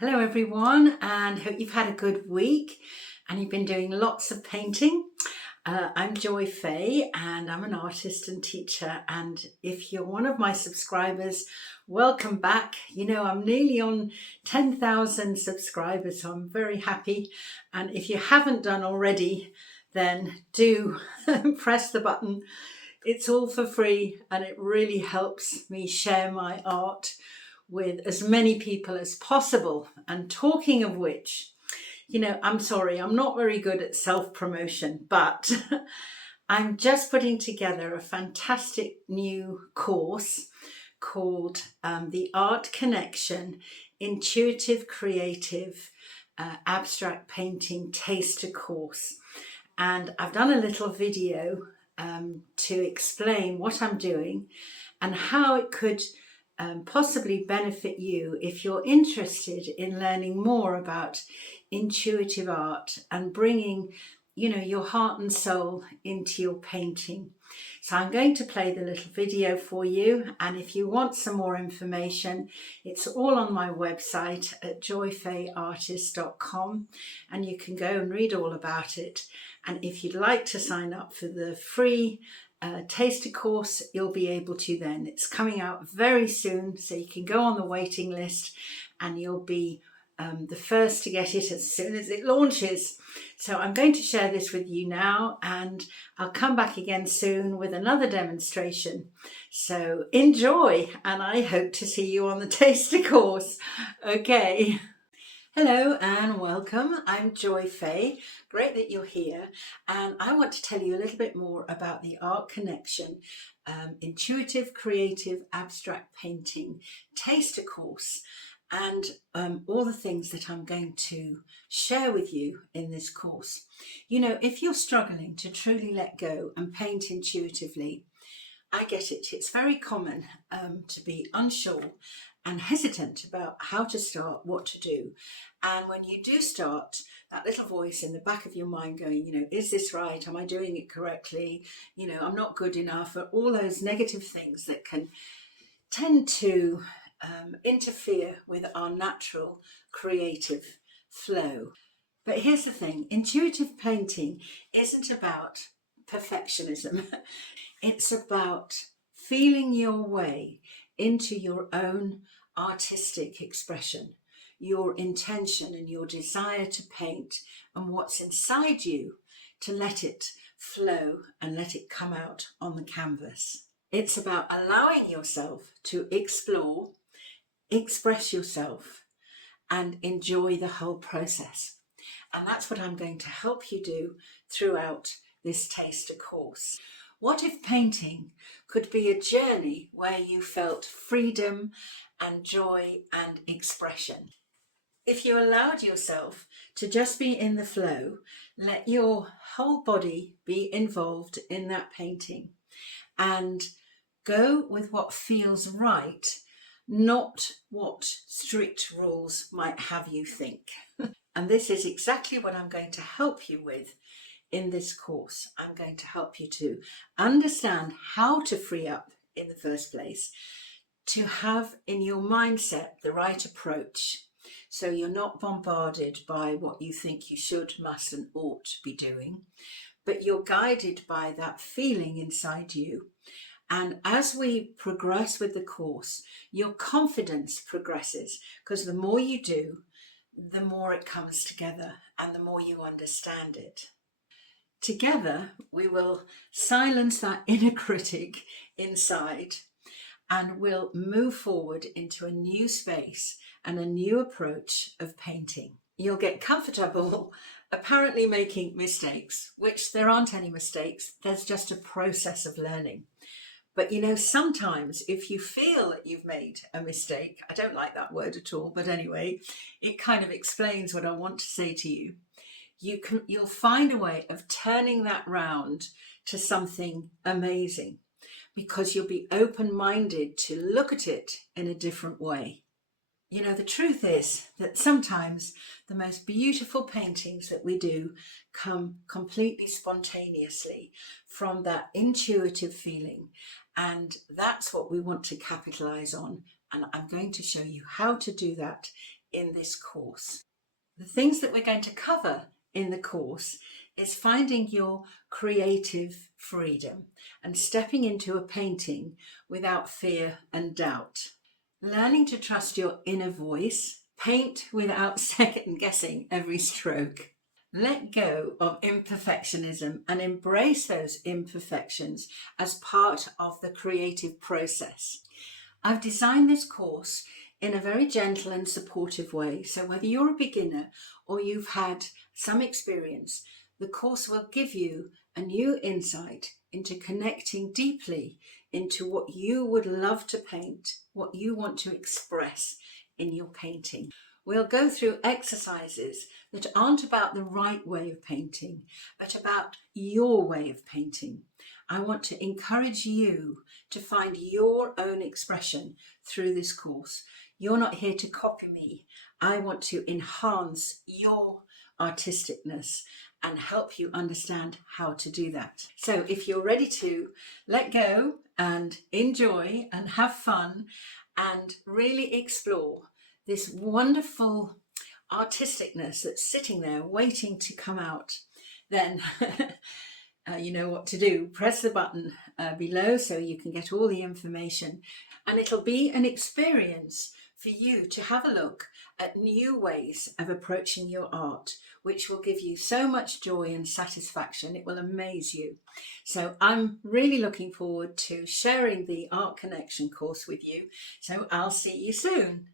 Hello everyone, and hope you've had a good week and you've been doing lots of painting. I'm Joy Fay and I'm an artist and teacher, and if you're one of my subscribers, welcome back. You know, I'm nearly on 10,000 subscribers, so I'm very happy, and if you haven't done already, then do press the button. It's all for free and it really helps me share my art with as many people as possible. And talking of which, you know, I'm sorry, I'm not very good at self-promotion, but I'm just putting together a fantastic new course called the Art Connection Intuitive Creative Abstract Painting Taster Course. And I've done a little video to explain what I'm doing and how it could possibly benefit you if you're interested in learning more about intuitive art and bringing, you know, your heart and soul into your painting. So I'm going to play the little video for you, and if you want some more information, it's all on my website at joyfayartist.com, and you can go and read all about it. And if you'd like to sign up for the free taster course, you'll be able to then. It's coming out very soon, so you can go on the waiting list and you'll be the first to get it as soon as it launches. So I'm going to share this with you now, and I'll come back again soon with another demonstration. So enjoy, and I hope to see you on the taster course. Okay. Hello and welcome. I'm Joy Fay. Great that you're here, and I want to tell you a little bit more about the Art Connection Intuitive Creative Abstract Painting Taster Course, and all the things that I'm going to share with you in this course. You know, if you're struggling to truly let go and paint intuitively, I get it. It's very common to be unsure and hesitant about how to start, what to do. And when you do start, that little voice in the back of your mind going, you know, is this right? Am I doing it correctly? You know, I'm not good enough. All those negative things that can tend to interfere with our natural creative flow. But here's the thing, intuitive painting isn't about perfectionism. It's about feeling your way into your own artistic expression, your intention and your desire to paint, and what's inside you, to let it flow and let it come out on the canvas. It's about allowing yourself to explore, express yourself, and enjoy the whole process. And that's what I'm going to help you do throughout this taster course. What if painting could be a journey where you felt freedom and joy and expression? If you allowed yourself to just be in the flow, let your whole body be involved in that painting and go with what feels right, not what strict rules might have you think. And this is exactly what I'm going to help you with in this course. I'm going to help you to understand how to free up in the first place, to have in your mindset the right approach, so you're not bombarded by what you think you should, must and ought to be doing, but you're guided by that feeling inside you. And as we progress with the course, your confidence progresses, because the more you do, the more it comes together and the more you understand it. Together, we will silence that inner critic inside, and we'll move forward into a new space and a new approach of painting. You'll get comfortable apparently making mistakes, which there aren't any mistakes. There's just a process of learning. But you know, sometimes if you feel that you've made a mistake, I don't like that word at all, but anyway, it kind of explains what I want to say to you. You'll find a way of turning that round to something amazing, because you'll be open-minded to look at it in a different way. You know, the truth is that sometimes the most beautiful paintings that we do come completely spontaneously from that intuitive feeling, and that's what we want to capitalize on. And I'm going to show you how to do that in this course. The things that we're going to cover in the course is finding your creative freedom and stepping into a painting without fear and doubt. Learning to trust your inner voice, paint without second guessing every stroke. Let go of imperfectionism and embrace those imperfections as part of the creative process. I've designed this course in a very gentle and supportive way, so whether you're a beginner or you've had some experience, the course will give you a new insight into connecting deeply into what you would love to paint, what you want to express in your painting. We'll go through exercises that aren't about the right way of painting, but about your way of painting. I want to encourage you to find your own expression through this course. You're not here to copy me. I want to enhance your artisticness and help you understand how to do that. So if you're ready to let go and enjoy and have fun and really explore this wonderful artisticness that's sitting there waiting to come out, then you know what to do. Press the button below so you can get all the information, and it'll be an experience for you to have a look at new ways of approaching your art, which will give you so much joy and satisfaction. It will amaze you. So I'm really looking forward to sharing the Art Connection course with you. So I'll see you soon.